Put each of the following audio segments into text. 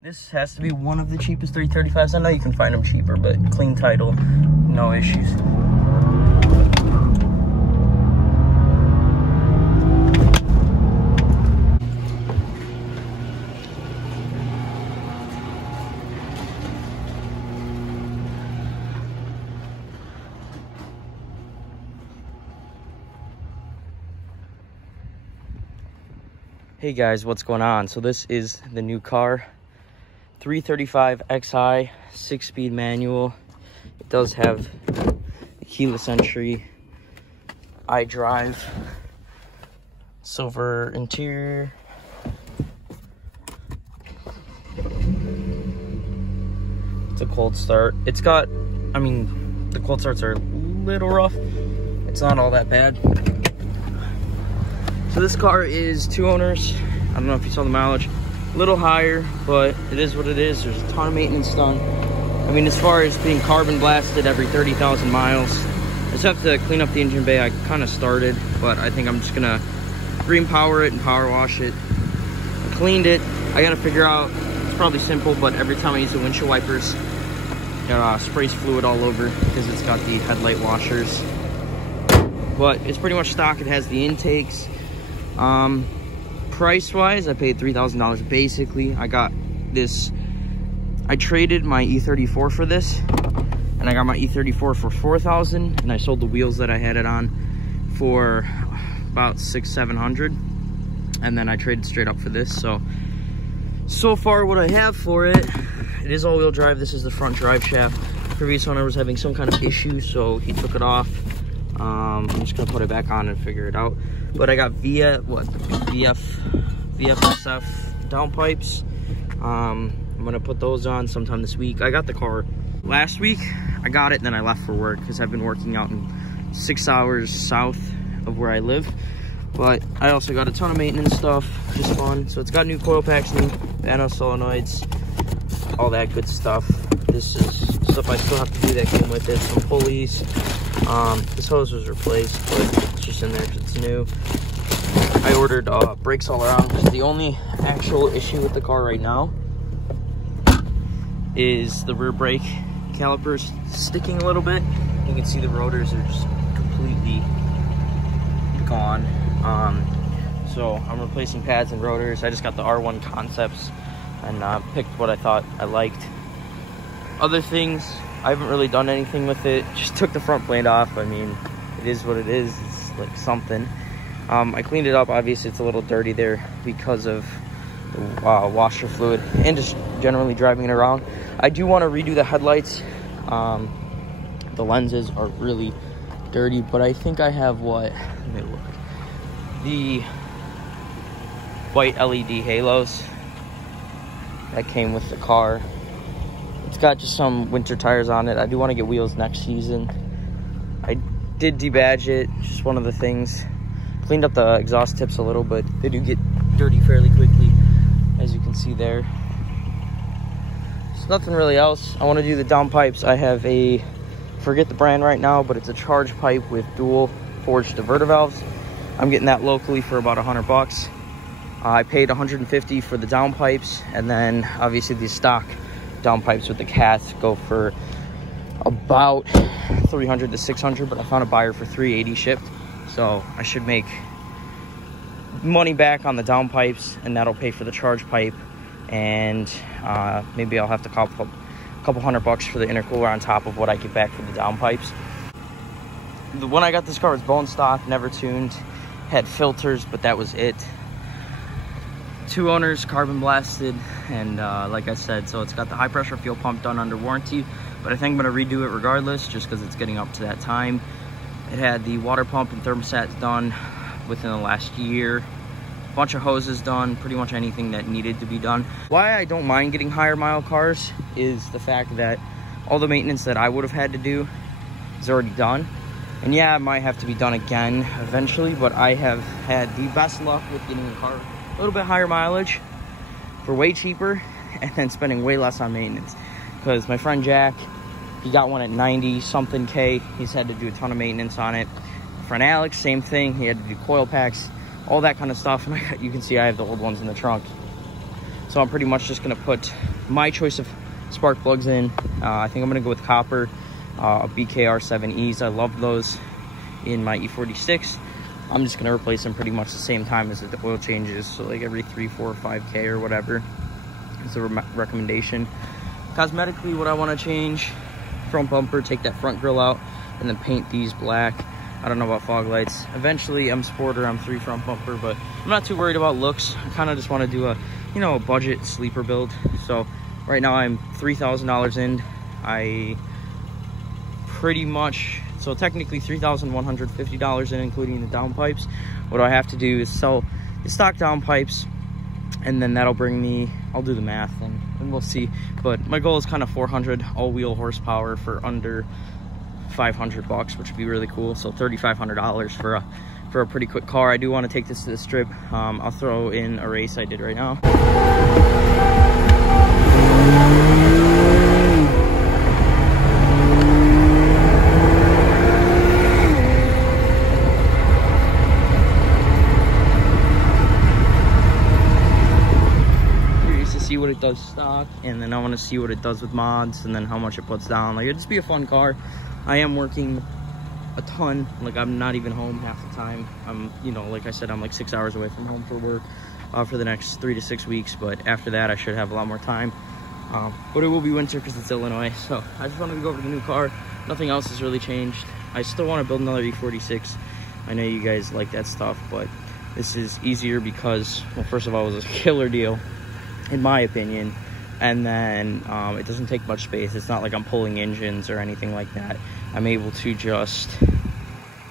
This has to be one of the cheapest 335s. I know you can find them cheaper, but clean title, no issues. Hey guys, what's going on? So this is the new car, 335 Xi, 6-speed manual. It does have keyless entry, iDrive, silver interior. It's a cold start. It's got, I mean, the cold starts are a little rough. It's not all that bad. So this car is 2 owners. I don't know if you saw the mileage, a little higher, but it is what it is. There's a ton of maintenance done. I mean, as far as being carbon blasted every 30,000 miles, I just have to clean up the engine bay. I kind of started, but I think I'm just gonna green power it and power wash it. I cleaned it. I gotta figure out, it's probably simple, but every time I use the windshield wipers, it sprays fluid all over because it's got the headlight washers. But it's pretty much stock. It has the intakes. Price wise, I paid $3,000 basically. I got this, I traded my E34 for this, and I got my E34 for $4,000, and I sold the wheels that I had it on for about $600-700, and then I traded straight up for this. So far what I have for it is all-wheel drive. This is the front drive shaft. Previous owner was having some kind of issue, so he took it off. I'm just gonna put it back on and figure it out. But I got VFSF downpipes. I'm gonna put those on sometime this week. I got the car last week. I got it and then I left for work because I've been working out in 6 hours south of where I live. But I also got a ton of maintenance stuff, just fun. So it's got new coil packs, new Vanos solenoids, all that good stuff. This is stuff I still have to do that came with it. Some pulleys. This hose was replaced, but it's just in there because it's new. I ordered brakes all around. The only actual issue with the car right now is the rear brake calipers sticking a little bit. You can see the rotors are just completely gone. So I'm replacing pads and rotors. I just got the R1 Concepts and picked what I thought I liked. Other things, I haven't really done anything with it. Just took the front plate off. I mean, it is what it is. It's like something. I cleaned it up. Obviously, it's a little dirty there because of the washer fluid and just generally driving it around. I do want to redo the headlights. The lenses are really dirty, but I think I have what? Let me look. The white LED halos that came with the car. It's got just some winter tires on it. I do want to get wheels next season. I did debadge it, just one of the things. Cleaned up the exhaust tips a little, but they do get dirty fairly quickly, as you can see there. There's nothing really else. I want to do the downpipes. I have a, forget the brand right now, but it's a charge pipe with dual forged diverter valves. I'm getting that locally for about $100. I paid $150 for the downpipes, and then obviously the stock downpipes with the cats go for about $300 to $600, but I found a buyer for $380 shipped, so I should make money back on the downpipes, and that'll pay for the charge pipe, and maybe I'll have to cop up a couple $100 for the intercooler on top of what I get back for the downpipes. When I got this car, it was bone stock, never tuned, had filters, but that was it. 2 owners, carbon blasted, and like I said, so it's got the high pressure fuel pump done under warranty, but I think I'm gonna redo it regardless, just because it's getting up to that time. It had the water pump and thermostats done within the last year. A bunch of hoses done, pretty much anything that needed to be done. Why I don't mind getting higher mile cars is the fact that all the maintenance that I would have had to do is already done. And yeah, it might have to be done again eventually, but I have had the best luck with getting a car a little bit higher mileage for way cheaper and then spending way less on maintenance. Because my friend Jack, he got one at 90 something K. He's had to do a ton of maintenance on it. My friend Alex, same thing. He had to do coil packs, all that kind of stuff. And you can see I have the old ones in the trunk. So I'm pretty much just gonna put my choice of spark plugs in. I think I'm gonna go with copper, BKR7Es. I love those in my E46. I'm just gonna replace them pretty much the same time as the oil changes, so like every 3, 4, 5K or whatever is the recommendation. Cosmetically, what I want to change: front bumper, take that front grille out, and then paint these black. I don't know about fog lights. Eventually, M Sport or M3 front bumper, but I'm not too worried about looks. I kind of just want to do a, you know, a budget sleeper build. So right now I'm $3,000 in. I pretty much, so technically $3,150 in, including the downpipes. What I have to do is sell the stock downpipes, and then that'll bring me, I'll do the math and we'll see. But my goal is kind of 400 all-wheel horsepower for under 500 bucks, which would be really cool. So $3,500 for a pretty quick car. I do want to take this to the strip. I'll throw in a race I did right now. See what it does stock, and then I want to see what it does with mods, and then how much it puts down. Like, it'd just be a fun car. I am working a ton. Like, I'm not even home half the time. I'm, you know, like I said, I'm like 6 hours away from home for work for the next 3 to 6 weeks, but after that I should have a lot more time. But it will be winter because it's Illinois. So I just wanted to go over the new car. Nothing else has really changed. I still want to build another E46. I know you guys like that stuff, but this is easier because, well, first of all, it was a killer deal in my opinion, and then it doesn't take much space. It's not like I'm pulling engines or anything like that. I'm able to just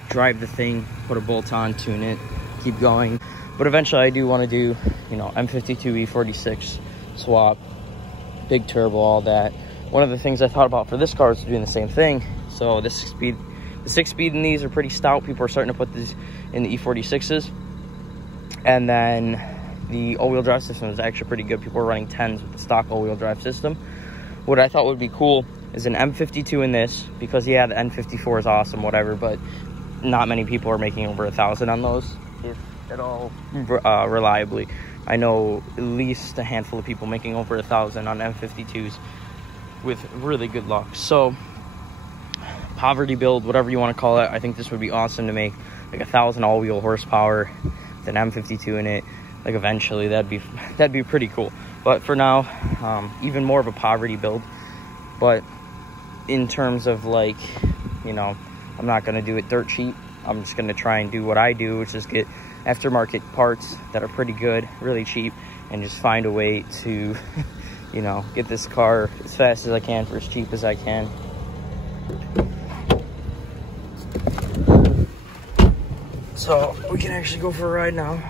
drive the thing, put a bolt on, tune it, keep going. But eventually I do want to do, you know, M52 E46 swap, big turbo, all that. One of the things I thought about for this car is doing the same thing. So the 6-speed in these are pretty stout. People are starting to put these in the E46s, and then the all-wheel drive system is actually pretty good. People are running 10s with the stock all-wheel drive system. What I thought would be cool is an M52 in this, because yeah, the N54 is awesome, whatever, but not many people are making over 1,000 on those, if at all, reliably. I know at least a handful of people making over 1,000 on M52s with really good luck. So poverty build, whatever you want to call it, I think this would be awesome to make like 1,000 all-wheel horsepower with an M52 in it. Like, eventually that'd be pretty cool. But for now, even more of a poverty build. But in terms of, like, you know, I'm not gonna do it dirt cheap. I'm just gonna try and do what I do, which is get aftermarket parts that are pretty good, really cheap, and just find a way to, you know, get this car as fast as I can for as cheap as I can. So we can actually go for a ride now.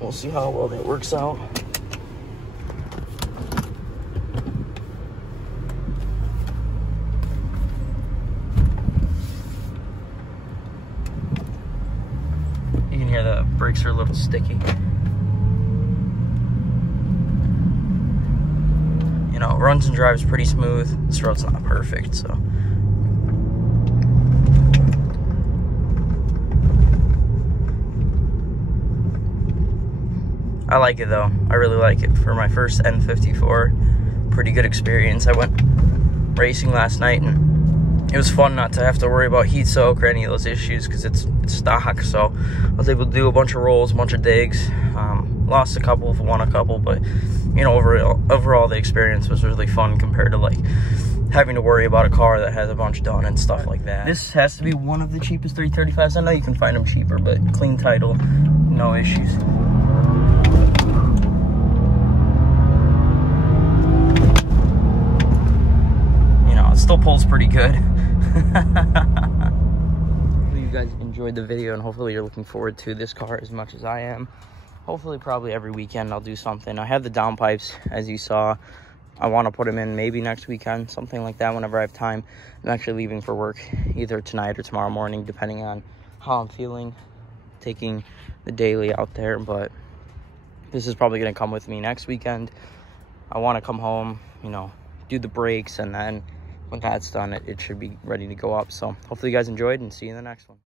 We'll see how well that works out. You can hear the brakes are a little sticky. You know, runs and drives pretty smooth. This road's not perfect, so. I like it though. I really like it. For my first N54, pretty good experience. I went racing last night, and it was fun not to have to worry about heat soak or any of those issues because it's stock. So I was able to do a bunch of rolls, a bunch of digs. Lost a couple, won a couple, but you know, overall the experience was really fun compared to like having to worry about a car that has a bunch done and stuff like that. This has to be one of the cheapest 335s. I know you can find them cheaper, but clean title, no issues. Still pulls pretty good. Hopefully you guys enjoyed the video, and hopefully you're looking forward to this car as much as I am. Hopefully probably every weekend I'll do something. I have the downpipes, as you saw. I want to put them in maybe next weekend, something like that, whenever I have time. I'm actually leaving for work either tonight or tomorrow morning, depending on how I'm feeling, taking the daily out there. But this is probably going to come with me next weekend. I want to come home, you know, do the brakes, and then when that's done, it should be ready to go up. So hopefully you guys enjoyed, and see you in the next one.